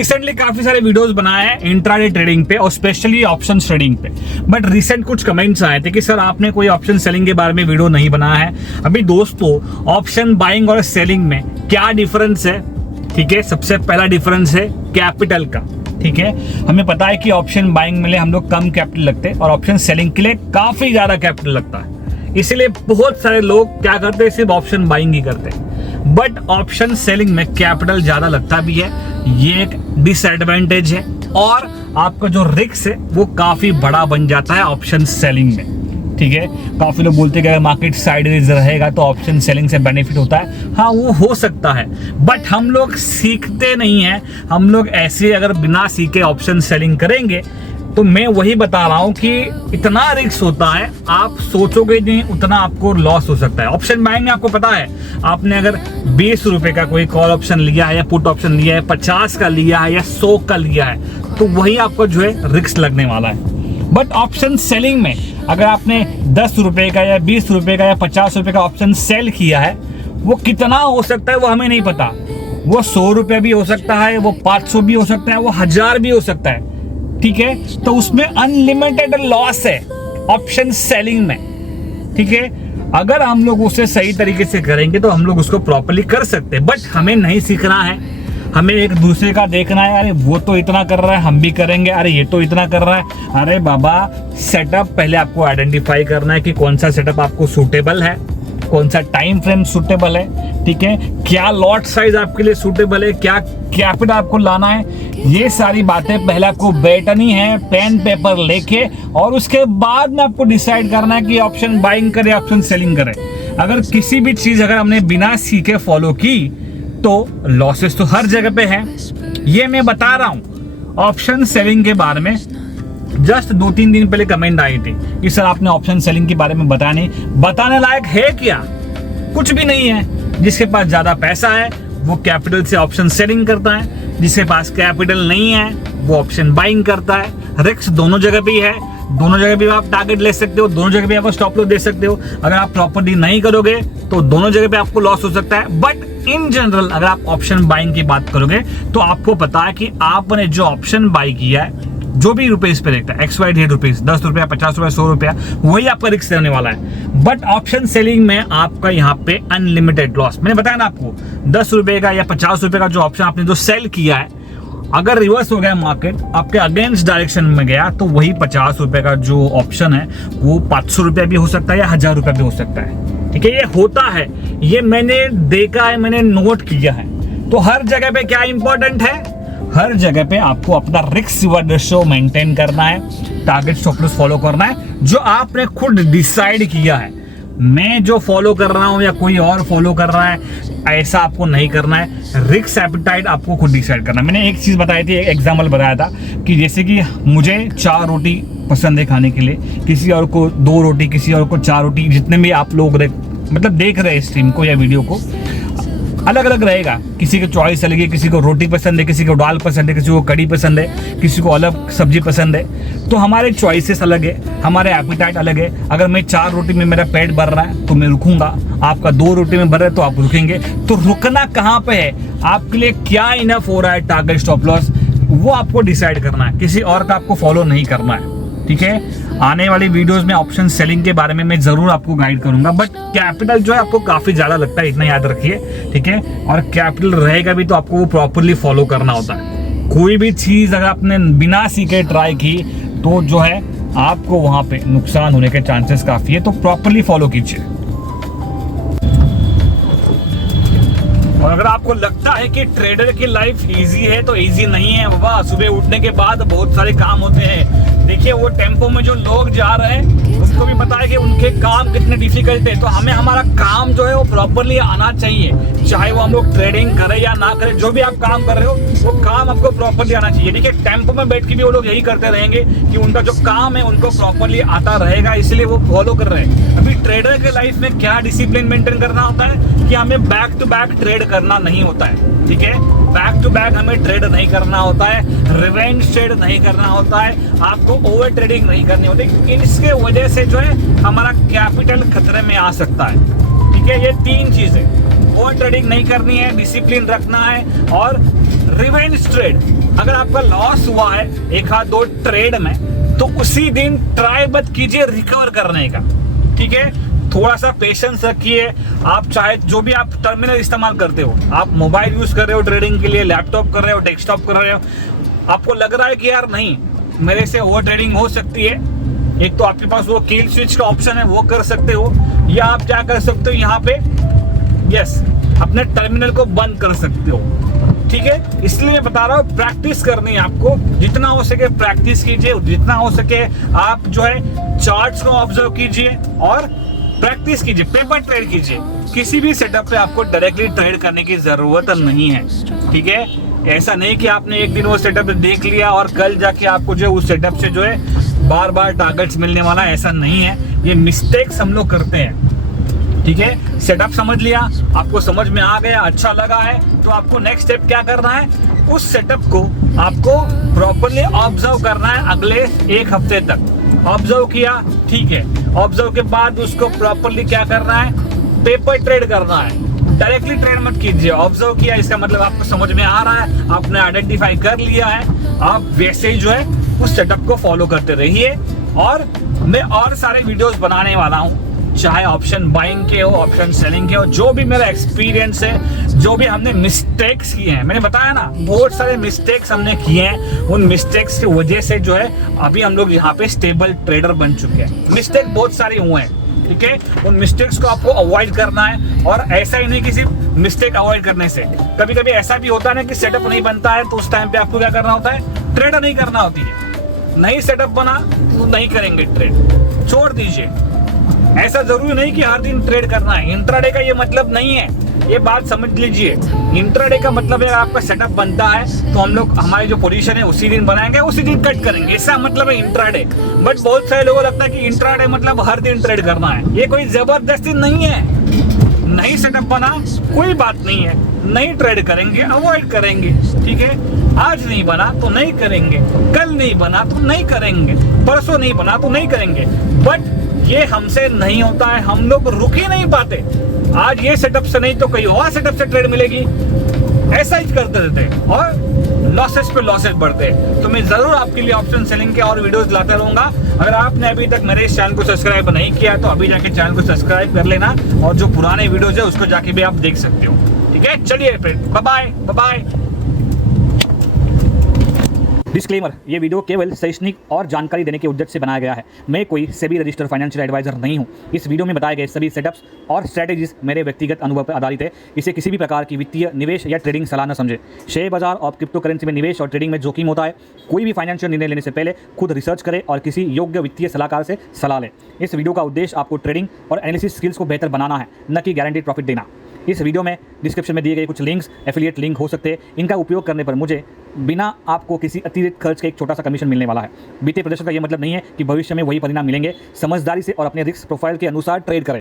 Recently काफी सारे videos बनाए हैं इंट्राडे ट्रेडिंग पे और स्पेशली ऑप्शन ट्रेडिंग पे, बट रिसेंट कुछ कमेंट्स आए थे कि सर आपने कोई ऑप्शन सेलिंग के बारे में वीडियो नहीं बनाया है। अभी दोस्तों ऑप्शन बाइंग और सेलिंग में क्या डिफरेंस है, ठीक है। सबसे पहला डिफरेंस है कैपिटल का, ठीक है। हमें पता है कि ऑप्शन बाइंग में हम लोग कम कैपिटल लगते हैं और ऑप्शन सेलिंग के लिए काफी ज्यादा कैपिटल लगता है, इसीलिए बहुत सारे लोग क्या करते हैं, सिर्फ ऑप्शन बाइंग ही करते हैं। बट ऑप्शन सेलिंग में कैपिटल ज्यादा लगता भी है, ये एक डिसएडवांटेज है, और आपका जो रिस्क है वो काफी बड़ा बन जाता है ऑप्शन सेलिंग में, ठीक है। काफी लोग बोलते हैं कि अगर मार्केट साइडवेज रहेगा तो ऑप्शन सेलिंग से बेनिफिट होता है। हाँ वो हो सकता है, बट हम लोग सीखते नहीं है। हम लोग ऐसे अगर बिना सीखे ऑप्शन सेलिंग करेंगे तो मैं वही बता रहा हूं कि इतना रिस्क होता है, आप सोचोगे नहीं उतना आपको लॉस हो सकता है। ऑप्शन बाइंग में आपको पता है, आपने अगर 20 रुपए का कोई कॉल ऑप्शन लिया है या पुट ऑप्शन लिया है, 50 का लिया है या 100 का लिया है, तो वही आपको जो है रिस्क लगने वाला है। बट ऑप्शन सेलिंग में अगर आपने 10 रुपए का या 20 रुपए का या 50 रुपए का ऑप्शन सेल किया है, वो कितना हो सकता है वो हमें नहीं पता। वो 100 रुपये भी हो सकता है, वो 500 भी हो सकता है, वो 1000 भी हो सकता है, ठीक है। तो उसमें अनलिमिटेड लॉस है ऑप्शन सेलिंग में, ठीक है। अगर हम लोग उसे सही तरीके से करेंगे तो हम लोग उसको प्रॉपर्ली कर सकते हैं, बट हमें नहीं सीखना है। हमें एक दूसरे का देखना है, अरे वो तो इतना कर रहा है हम भी करेंगे, अरे ये तो इतना कर रहा है। अरे बाबा, सेटअप पहले आपको आइडेंटिफाई करना है कि कौन सा सेटअप आपको सूटेबल है, कौन सा टाइम फ्रेम सूटेबल है, ठीक है। क्या लॉट साइज आपके लिए सूटेबल है, क्या कैपिटल आपको लाना है, ये सारी बातें पहले आपको बैठनी है पेन पेपर लेके, और उसके बाद में आपको डिसाइड करना है कि ऑप्शन बाइंग करे ऑप्शन सेलिंग करे। अगर किसी भी चीज अगर हमने बिना सीखे फॉलो की तो लॉसेस तो हर जगह पे है। ये मैं बता रहा हूं। ऑप्शन सेलिंग के बारे में जस्ट 2-3 दिन पहले कमेंट आई थी कि सर आपने ऑप्शन सेलिंग के बारे में बताया नहीं। बताने लायक है क्या? कुछ भी नहीं है। जिसके पास ज्यादा पैसा है वो कैपिटल से ऑप्शन सेलिंग करता है, जिसके पास कैपिटल नहीं है वो ऑप्शन बाइंग करता है। रिस्क दोनों जगह पे है, दोनों जगह भी आप टारगेट ले सकते हो, दोनों जगह भी आप स्टॉप लॉस दे सकते हो। अगर आप प्रॉपर्ली नहीं करोगे तो दोनों जगह पे आपको लॉस हो सकता है। बट इन जनरल अगर आप ऑप्शन बाइंग की बात करोगे तो आपको पता है कि आपने जो ऑप्शन बाई किया है, जो भी रुपीज पे देखता है, XYZ रुपीज, 10 रुपया, 50 रुपया, 100 रुपया, वही आपका रिस्क रहने वाला है। बट ऑप्शन सेलिंग में आपका यहाँ पे अनलिमिटेड लॉस। मैंने बताया ना आपको, 10 रुपए का या 50 रुपए का जो ऑप्शन आपने जो सेल किया है, अगर रिवर्स हो गया मार्केट आपके अगेंस्ट डायरेक्शन में गया तो वही 50 रुपए का जो ऑप्शन है वो 500 रुपया भी हो सकता है या 1000 रुपया भी हो सकता है, ठीक है। ये होता है, ये मैंने देखा है, मैंने नोट किया है। तो हर जगह पे क्या इंपॉर्टेंट है, हर जगह पे आपको अपना रिस्क रिवॉर्ड रेशियो मेंटेन करना है, टारगेट स्टॉप लॉस फॉलो करना है, जो आपने खुद डिसाइड किया है। मैं जो फॉलो कर रहा हूं या कोई और फॉलो कर रहा है, ऐसा आपको नहीं करना है। रिस्क एपेटाइट आपको खुद डिसाइड करना है। मैंने एक चीज बताई थी, एक एग्जांपल बताया था कि जैसे कि मुझे 4 रोटी पसंद है खाने के लिए, किसी और को 2 रोटी, किसी और को 4 रोटी, जितने भी आप लोग मतलब देख रहे हैं स्ट्रीम को या वीडियो को, अलग अलग रहेगा। किसी की चॉइस अलग है, किसी को रोटी पसंद है, किसी को दाल पसंद है, किसी को कड़ी पसंद है, किसी को अलग सब्जी पसंद है। तो हमारे चॉइसेस अलग है, हमारे एपिटाइट अलग है। अगर मैं 4 रोटी में मेरा पेट भर रहा है तो मैं रुकूंगा, आपका 2 रोटी में भर रहा है तो आप रुकेंगे। तो रुकना कहाँ पे है, आपके लिए क्या इनफ हो रहा है टारगेट स्टॉप लॉस, वो आपको डिसाइड करना है, किसी और का आपको फॉलो नहीं करना है, ठीक है। आने वाली वीडियोस में ऑप्शन सेलिंग के बारे में मैं जरूर आपको गाइड करूंगा, बट कैपिटल जो है आपको काफी ज्यादा लगता है, इतना याद रखिए, ठीक है। और कैपिटल रहेगा भी तो आपको वो प्रॉपरली फॉलो करना होता है। कोई भी चीज अगर आपने बिना सीखे ट्राई की तो जो है आपको वहां पे नुकसान होने के चांसेस काफी है, तो प्रॉपरली फॉलो कीजिए। और अगर आपको लगता है कि ट्रेडर की लाइफ इजी है तो इजी नहीं है बाबा। सुबह उठने के बाद बहुत सारे काम होते हैं। देखिए वो टेम्पो में जो लोग जा रहे हैं उनको भी पता है कि उनके काम कितने डिफिकल्ट है। तो हमें हमारा काम जो है वो प्रॉपरली आना चाहिए, चाहे वो हम लोग ट्रेडिंग करें या ना करें। जो भी आप काम कर रहे हो वो काम आपको प्रॉपरली आना चाहिए। देखिए टेम्पो में बैठ के भी वो लोग यही करते रहेंगे कि उनका जो काम है उनको प्रॉपरली आता रहेगा, इसलिए वो फॉलो कर रहे हैं। अभी ट्रेडर के लाइफ में क्या डिसिप्लिन मेंटेन करना होता है कि हमें बैक टू बैक ट्रेड करना नहीं होता है, ठीक है। बैक टू बैक हमें ट्रेड नहीं करना होता है, रिवेंज ट्रेड नहीं करना होता है, आपको ओवर ट्रेडिंग नहीं करनी होती। इसके वजह से जो है हमारा कैपिटल खतरे में आ सकता है, ठीक है। ये 3 चीजें, ओवर ट्रेडिंग नहीं करनी है, डिसिप्लिन रखना है और रिवेंज ट्रेड, अगर आपका लॉस हुआ है एक आध दो ट्रेड में तो उसी दिन ट्राई मत कीजिए रिकवर करने का, ठीक है। थोड़ा सा पेशेंस रखिए। आप चाहे जो भी आप टर्मिनल इस्तेमाल करते हो, आप मोबाइल यूज कर रहे हो ट्रेडिंग के लिए, लैपटॉप कर रहे हो, डेस्कटॉप कर रहे हो, आपको लग रहा है कि यार नहीं मेरे से ओवर ट्रेडिंग हो सकती है, एक तो आपके पास वो किल स्विच का ऑप्शन है, वो कर सकते हो, या आप क्या कर सकते हो यहाँ पे यस अपने टर्मिनल को बंद कर सकते हो, ठीक है। इसलिए मैं बता रहा हूँ प्रैक्टिस करनी है आपको, जितना हो सके प्रैक्टिस कीजिए, जितना हो सके आप जो है चार्ट्स को ऑब्जर्व कीजिए और प्रैक्टिस कीजिए, पेपर ट्रेड कीजिए। किसी भी सेटअप पे आपको डायरेक्टली ट्रेड करने की जरूरत नहीं है, ठीक है। ऐसा नहीं कि आपने एक दिन वो सेटअप देख लिया और कल जाके आपको जो है उस सेटअप से जो है बार बार टारगेट्स मिलने वाला है, ऐसा नहीं है। ये मिस्टेक्स हम लोग करते हैं, ठीक है। सेटअप समझ लिया, आपको समझ में आ गया, अच्छा लगा है, तो आपको नेक्स्ट स्टेप क्या करना है, उस सेटअप को आपको प्रॉपर्ली ऑब्जर्व करना है अगले एक हफ्ते तक। ऑब्जर्व किया, ठीक है, ऑब्जर्व के बाद उसको प्रॉपर्ली क्या करना है, पेपर ट्रेड करना है। डायरेक्टली ट्रेड मत कीजिए। ऑब्जर्व किया इसका मतलब आपको समझ में आ रहा है, आपने आइडेंटिफाई कर लिया है, आप वैसे ही जो है उस सेटअप को फॉलो करते रहिए। और मैं और सारे वीडियोस बनाने वाला हूँ, चाहे ऑप्शन बाइंग के हो, ऑप्शन सेलिंग के हो, जो भी मेरा एक्सपीरियंस है, जो भी हमने मिस्टेक्स किए हैं, मैंने बताया ना बहुत सारे मिस्टेक्स हमने किए हैं, उन मिस्टेक्स की वजह से जो है अभी हम लोग यहाँ पे स्टेबल ट्रेडर बन चुके हैं। मिस्टेक बहुत सारे हुए हैं, ठीक है, उन मिस्टेक्स को आपको अवॉइड करना है। और ऐसा ही नहीं कि सिर्फ मिस्टेक अवॉइड करने से, कभी कभी ऐसा भी होता है ना कि सेटअप नहीं बनता है, तो उस टाइम पे आपको क्या करना होता है, ट्रेड नहीं करना होती है। नहीं सेटअप बना तो नहीं करेंगे ट्रेड, छोड़ दीजिए। ऐसा जरूरी नहीं कि हर दिन ट्रेड करना है। इंट्राडे का ये मतलब नहीं है, ये बात समझ लीजिए। इंट्राडे का मतलब है आपका सेटअप बनता है तो हम लोग हमारी जो पोजीशन है उसी दिन बनाएंगे, उसी दिन कट करेंगे, ऐसा मतलब है इंट्राडे। बट बहुत सारे लोगों को लगता है कि इंट्राडे मतलब हर दिन ट्रेड करना है, ये कोई जबरदस्ती नहीं है। नहीं सेटअप बना कोई बात नहीं है, नहीं ट्रेड करेंगे, अवॉइड करेंगे, ठीक है। आज नहीं बना तो नहीं करेंगे, कल नहीं बना तो नहीं करेंगे, परसों नहीं बना तो नहीं करेंगे। बट ये हमसे नहीं होता है, हम लोग रुक ही नहीं पाते। आज ये सेटअप से नहीं तो कहीं और सेटअप से ट्रेड मिलेगी, ऐसा ही करते रहते और लॉसेस पे लॉसेस बढ़ते। तो मैं जरूर आपके लिए ऑप्शन सेलिंग के और वीडियोस लाता रहूंगा। अगर आपने अभी तक मेरे इस चैनल को सब्सक्राइब नहीं किया तो अभी जाके चैनल को सब्सक्राइब कर लेना, और जो पुराने वीडियोस है उसको जाके भी आप देख सकते हो, ठीक है। चलिए फिर बाय बाय। डिस्क्लेमर, ये वीडियो केवल शैक्षणिक और जानकारी देने के उद्देश्य से बनाया गया है। मैं कोई सेबी रजिस्टर्ड फाइनेंशियल एडवाइजर नहीं हूँ। इस वीडियो में बताए गए सभी सेटअप्स और स्ट्रैटेजीज मेरे व्यक्तिगत अनुभव पर आधारित है। इसे किसी भी प्रकार की वित्तीय निवेश या ट्रेडिंग सलाह न समझे। शेयर बाजार और क्रिप्टो करेंसी में निवेश और ट्रेडिंग में जोखिम होता है। कोई भी फाइनेंशियल निर्णय लेने से पहले खुद रिसर्च करें और किसी योग्य वित्तीय सलाहकार से सलाह लें। इस वीडियो का उद्देश्य आपको ट्रेडिंग और एनालिसिस स्किल्स को बेहतर बनाना है, न कि गारंटीड प्रॉफिट देना। इस वीडियो में डिस्क्रिप्शन में दिए गए कुछ लिंक्स एफिलिएट लिंक हो सकते हैं। इनका उपयोग करने पर मुझे बिना आपको किसी अतिरिक्त खर्च के एक छोटा सा कमीशन मिलने वाला है। बीते प्रदर्शन का यह मतलब नहीं है कि भविष्य में वही परिणाम मिलेंगे। समझदारी से और अपने रिस्क प्रोफाइल के अनुसार ट्रेड करें।